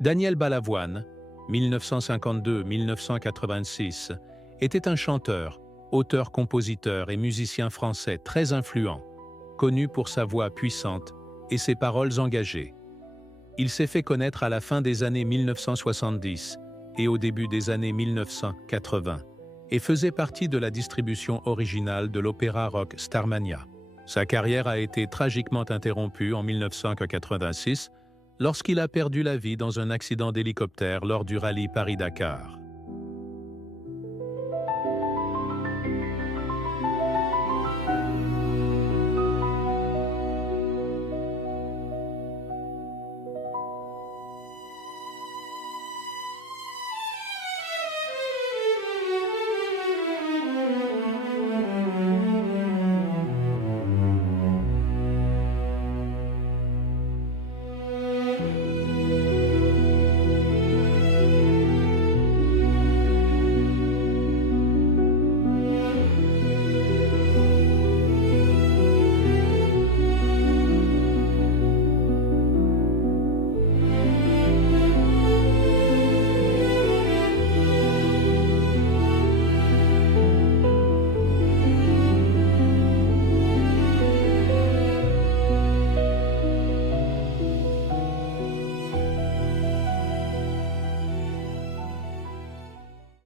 Daniel Balavoine, 1952-1986, était un chanteur, auteur-compositeur et musicien français très influent, connu pour sa voix puissante et ses paroles engagées. Il s'est fait connaître à la fin des années 1970 et au début des années 1980 et faisait partie de la distribution originale de l'opéra rock Starmania. Sa carrière a été tragiquement interrompue en 1986 lorsqu'il a perdu la vie dans un accident d'hélicoptère lors du rallye Paris-Dakar.